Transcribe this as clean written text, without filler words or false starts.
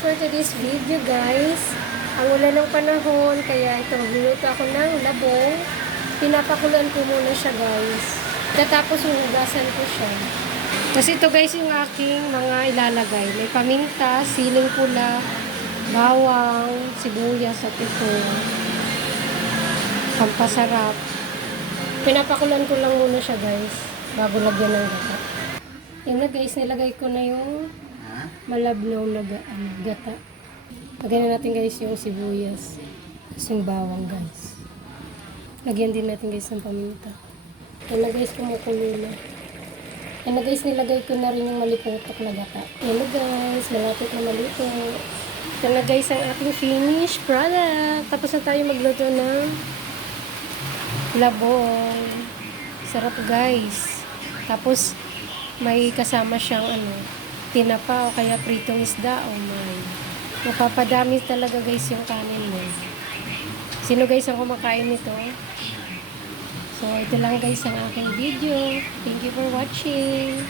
for today's video guys. Ang ulan ng panahon, kaya ito, niluto ako ng labong. Pinapakulan ko muna siya guys. Tapos huhugasan ko siya. Kasi ito guys yung aking mga ilalagay. May paminta, siling pula, bawang, sibuyas at ito. Pampasarap. Pinapakulan ko lang muna siya guys. Bago lagyan ng gata. Yan na guys, nilagay ko na yung malabnaw na gata. Lagyan na natin guys yung sibuyas. Tapos yung bawang guys. Lagyan din natin guys ng paminta. Yan na guys, kumukulo na. Yan na guys, nilagay ko na rin yung maliputok na gata. Yan na guys, malapit na malito. Yan na guys ang ating finished product. Tapos na tayo magluto ng labong. Sarap guys. Tapos may kasama siyang tinapa o kaya pritong isda. Oh my. Mapapadami talaga guys yung kanin mo. Sino guys ang kumakain nito? So ito lang guys ang aking video. Thank you for watching.